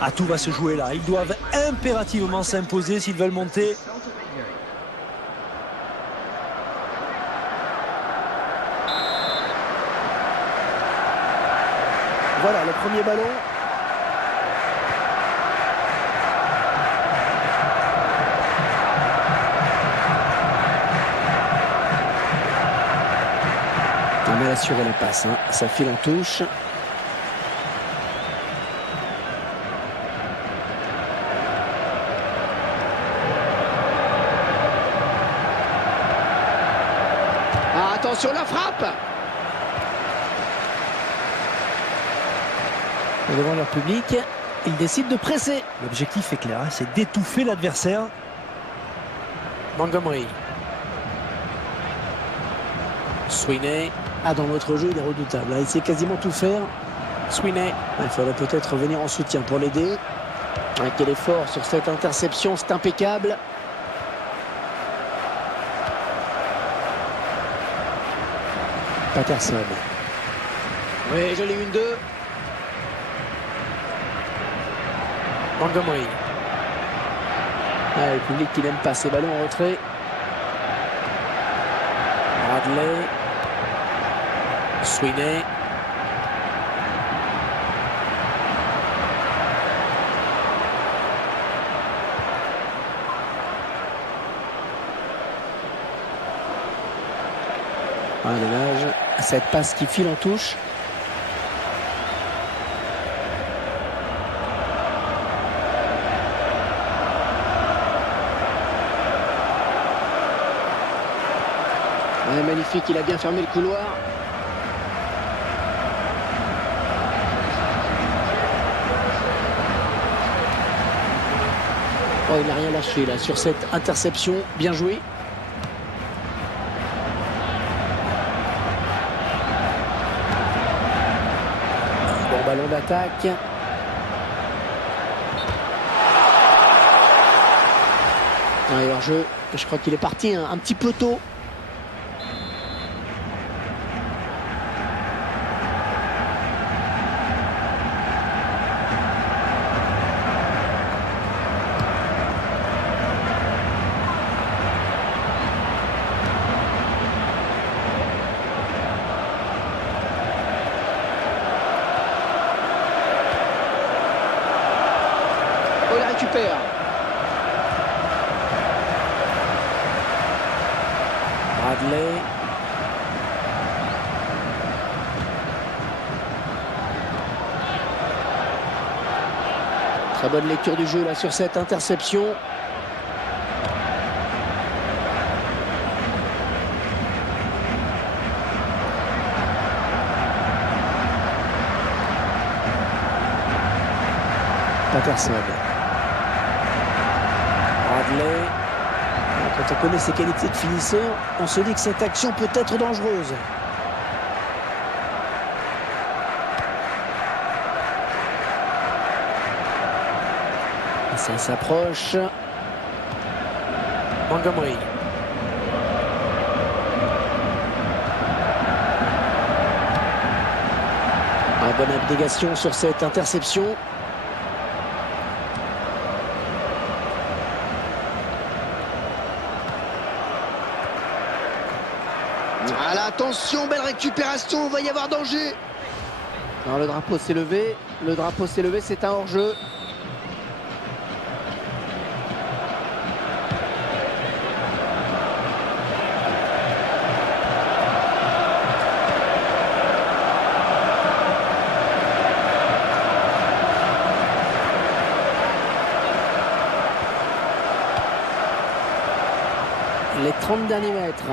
Ah, tout va se jouer là. Ils doivent impérativement s'imposer s'ils veulent monter. Voilà le premier ballon. On a assuré la passe, hein. Ça file en touche. Ah, attention la frappe. Et devant leur public, ils décident de presser. L'objectif est clair, hein, c'est d'étouffer l'adversaire. Montgomery. Sweeney. Ah, dans notre jeu, il est redoutable, hein. Il sait quasiment tout faire. Sweeney. Il faudrait peut-être venir en soutien pour l'aider. Quel effort sur cette interception, c'est impeccable. Patterson. Oui, je l'ai eu une 2. Montgomery. Ah, le public qui n'aime pas ces ballons en retrait. Bradley. Sweeney. Ah, dommage. Cette passe qui file en touche. Ouais, magnifique, il a bien fermé le couloir. Oh, il n'a rien lâché là sur cette interception. Bien joué. Bon ballon d'attaque. Alors je crois qu'il est parti un petit peu tôt. On la récupère. Bradley. Très bonne lecture du jeu là sur cette interception. Patterson. Bradley. Quand on connaît ses qualités de finisseur, on se dit que cette action peut être dangereuse. Ça s'approche. Montgomery. Bonne abnégation sur cette interception. Voilà, attention, belle récupération, il va y avoir danger. Alors, le drapeau s'est levé. Le drapeau s'est levé, c'est un hors-jeu. Les 30 derniers mètres.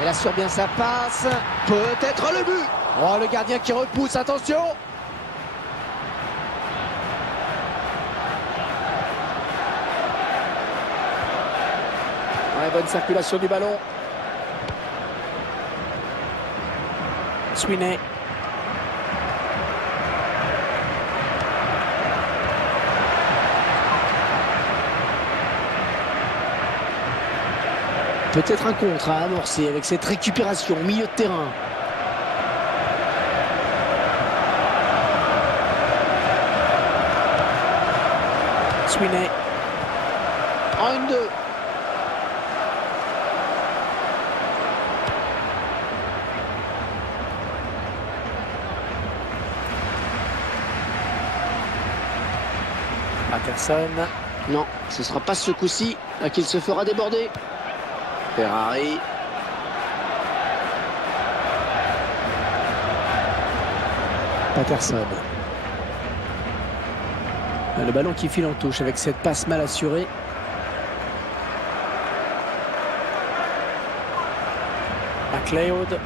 Elle assure bien sa passe. Peut-être le but. Oh, le gardien qui repousse, attention. Ouais, bonne circulation du ballon. Sweeney. Peut-être un contre à amorcer avec cette récupération au milieu de terrain. Sweeney. En 1-2. Patterson. Non, ce ne sera pas ce coup-ci qu'il se fera déborder. Ferrari. Patterson. Le ballon qui file en touche avec cette passe mal assurée. McLeod.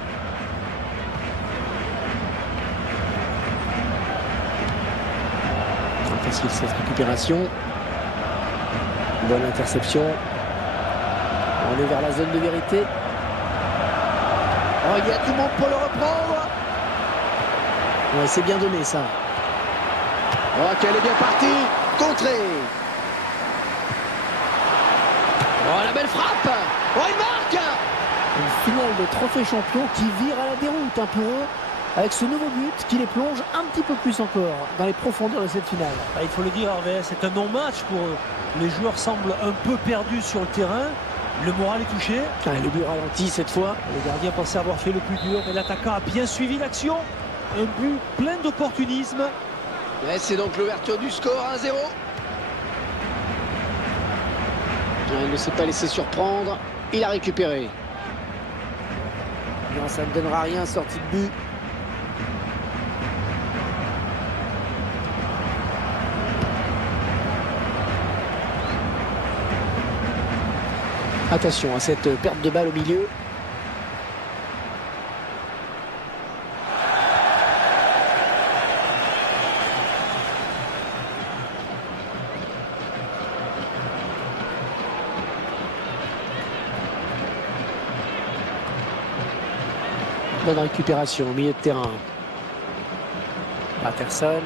Facile cette récupération. Bonne interception. On est vers la zone de vérité. Oh, il y a tout le monde pour le reprendre. Ouais, c'est bien donné ça. Oh, qu'elle est bien partie. Contrée. Oh, la belle frappe. Oh, il marque. Une finale de trophée champion qui vire à la déroute pour eux, avec ce nouveau but qui les plonge un petit peu plus encore dans les profondeurs de cette finale. Il faut le dire, Hervé, c'est un non-match pour eux. Les joueurs semblent un peu perdus sur le terrain. Le moral est touché. Le but ralenti cette fois. Le gardien pensait avoir fait le plus dur, mais l'attaquant a bien suivi l'action. Un but plein d'opportunisme. C'est donc l'ouverture du score 1-0. Il ne s'est pas laissé surprendre. Il a récupéré. Non, ça ne donnera rien, sortie de but. Attention à cette perte de balle au milieu. Bonne récupération au milieu de terrain. Patterson.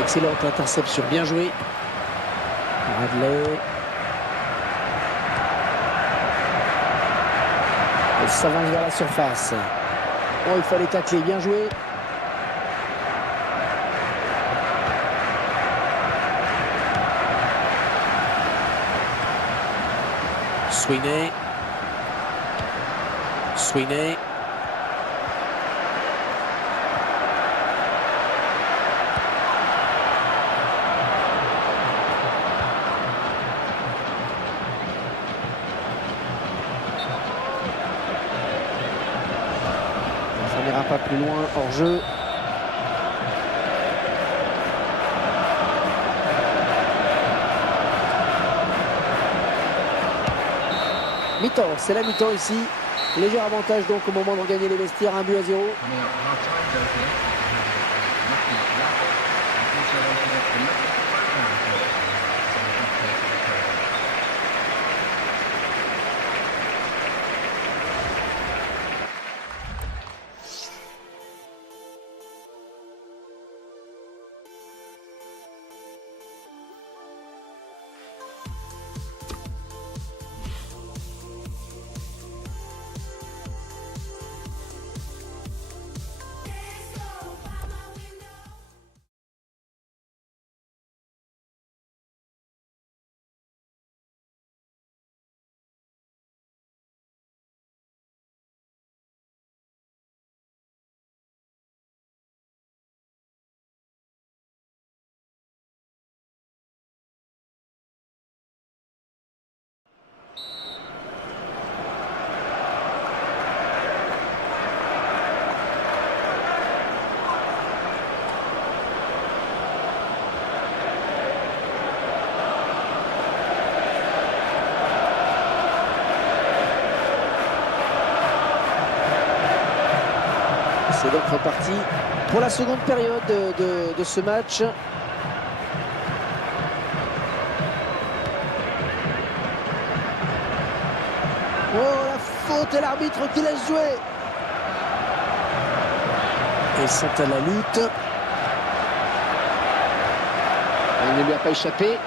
Excellente interception, bien joué. Bradley. Elle s'avance vers la surface. Oh, il fallait tacler, bien joué. Sweeney. Sweeney. Ça n'ira pas plus loin hors jeu. Mi-temps, c'est la mi-temps ici. Léger avantage donc au moment de gagner les vestiaires, 1-0. C'est donc reparti pour la seconde période de ce match. Oh, la faute et l'arbitre qui laisse jouer. Ils sont à la lutte. Il ne lui a pas échappé.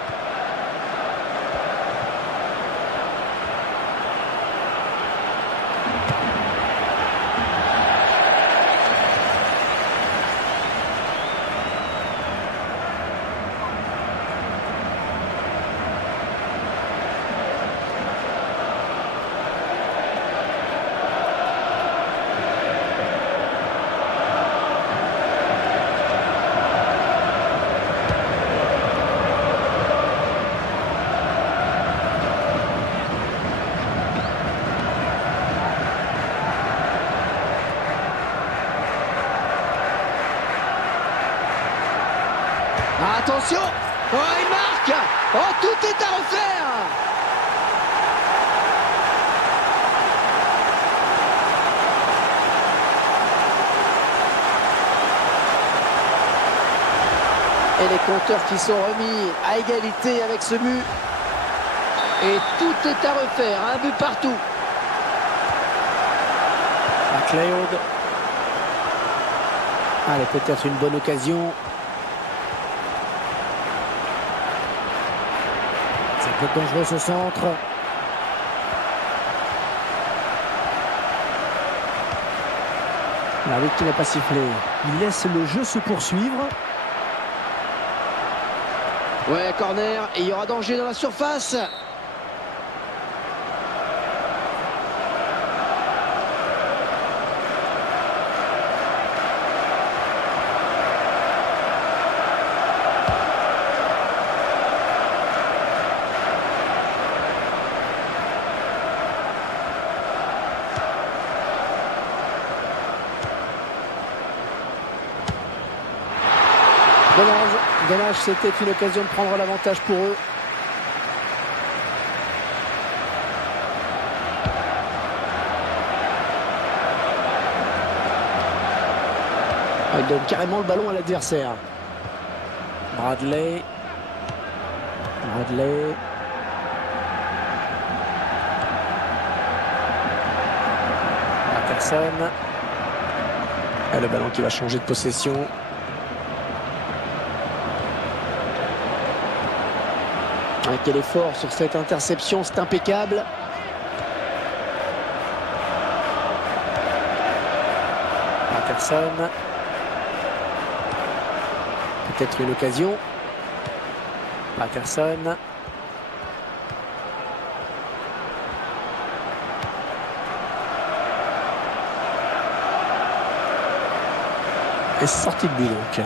Attention. Oh, il marque. Oh, tout est à refaire. Et les compteurs qui sont remis à égalité avec ce but. Et tout est à refaire, un but partout. McLeod. Allez, peut-être une bonne occasion. Ça peut être dangereux ce centre. L'arbitre qui n'a pas sifflé. Il laisse le jeu se poursuivre. Ouais, corner, et il y aura danger dans la surface. Dommage, c'était une occasion de prendre l'avantage pour eux. Il donne carrément le ballon à l'adversaire. Bradley. Patterson. Et le ballon qui va changer de possession. Quel effort sur cette interception, c'est impeccable. Patterson. Peut-être une occasion. Patterson. Et sortie de but donc.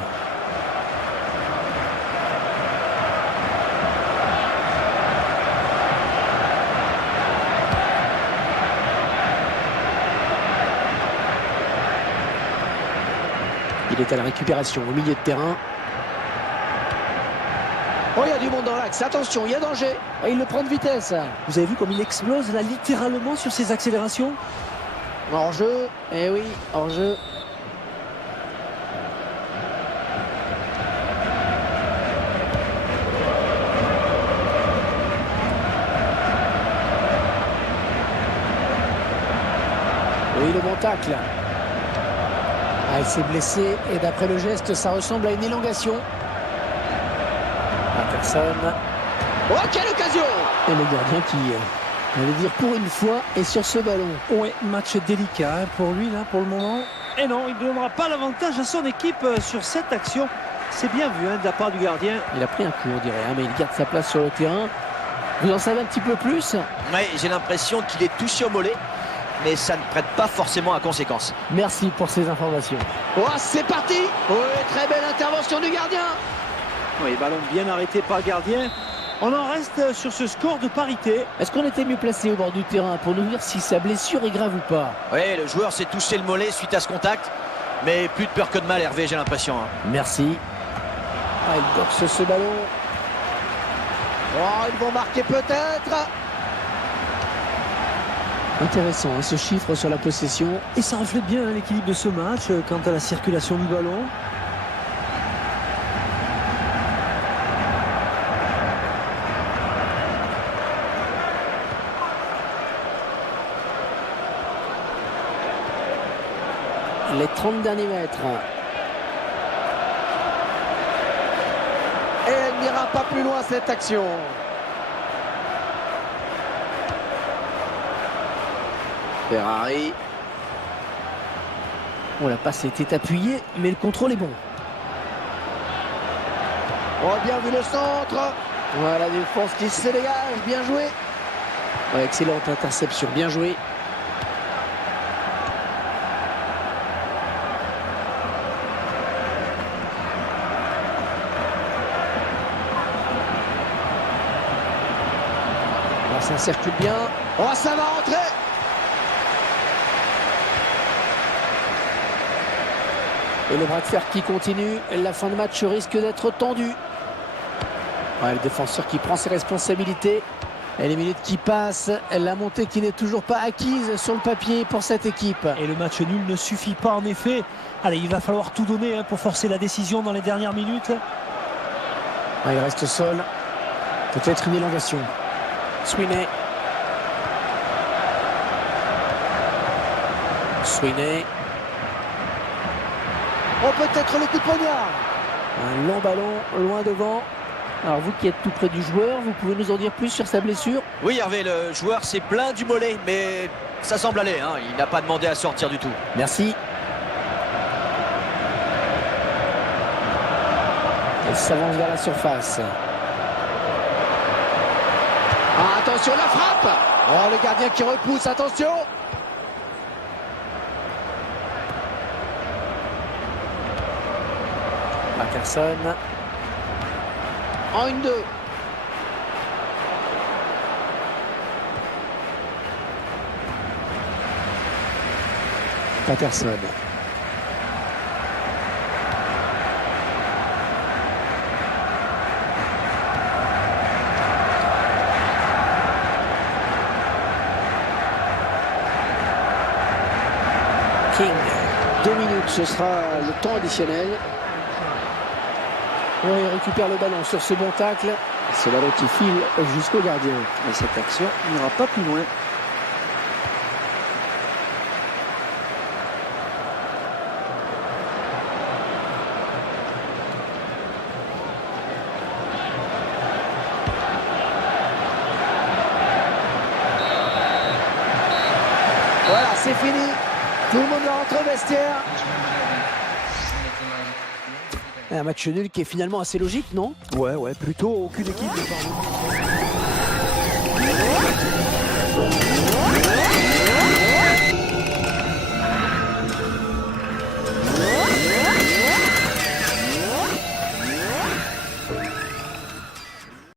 Il est à la récupération au milieu de terrain. Oh, il y a du monde dans l'axe. Attention, il y a danger. Et il le prend de vitesse. Vous avez vu comme il explose là littéralement sur ses accélérations? Hors-jeu. Eh oui, hors-jeu. Oui, le bon tacle. Ah, il s'est blessé et d'après le geste, ça ressemble à une élongation. Patterson. Oh, quelle occasion! Et le gardien qui, allait dire pour une fois, est sur ce ballon. Ouais, match délicat hein, pour lui là pour le moment. Et non, il ne donnera pas l'avantage à son équipe sur cette action. C'est bien vu hein, de la part du gardien. Il a pris un coup, on dirait, hein, mais il garde sa place sur le terrain. Vous en savez un petit peu plus? Oui, j'ai l'impression qu'il est touché au mollet, mais ça ne prête pas forcément à conséquence. Merci pour ces informations. Oh, c'est parti! Oui, très belle intervention du gardien. Oui, ballon bien arrêté par le gardien. On en reste sur ce score de parité. Est-ce qu'on était mieux placé au bord du terrain pour nous dire si sa blessure est grave ou pas? Oui, le joueur s'est touché le mollet suite à ce contact, mais plus de peur que de mal, Hervé, j'ai l'impression. Merci. Ah, il boxe ce ballon. Oh, ils vont marquer peut-être. Intéressant hein, ce chiffre sur la possession. Et ça reflète bien hein, l'équilibre de ce match quant à la circulation du ballon. Les 30 derniers mètres. Et elle n'ira pas plus loin cette action. Ferrari. Oh, la passe était appuyée, mais le contrôle est bon. Oh, bien vu le centre. Voilà la défense qui se dégage. Bien joué. Ouais, excellente interception. Bien joué. Oh, ça circule bien. Oh, ça va rentrer. Et le bras de fer qui continue. La fin de match risque d'être tendue. Ouais, le défenseur qui prend ses responsabilités. Et les minutes qui passent. La montée qui n'est toujours pas acquise sur le papier pour cette équipe. Et le match nul ne suffit pas en effet. Allez, il va falloir tout donner pour forcer la décision dans les dernières minutes. Ouais, il reste au sol. Peut-être une élongation. Sweeney. Sweeney. Oh, peut-être le coup de poignard. Un long ballon, loin devant. Alors vous qui êtes tout près du joueur, vous pouvez nous en dire plus sur sa blessure? Oui, Hervé, le joueur s'est plaint du mollet, mais ça semble aller. Il n'a pas demandé à sortir du tout. Merci. Elle s'avance vers la surface. Ah, attention, la frappe! Oh, le gardien qui repousse, attention! Patterson. En 1-2. Patterson. King. 2 minutes, ce sera le temps additionnel. Oui, il récupère le ballon sur ce bon tacle. Ce ballon qui file jusqu'au gardien. Et cette action n'ira pas plus loin. Voilà, c'est fini. Tout le monde rentre au vestiaire. Un match nul qui est finalement assez logique, non? Ouais, plutôt aucune équipe ne parle.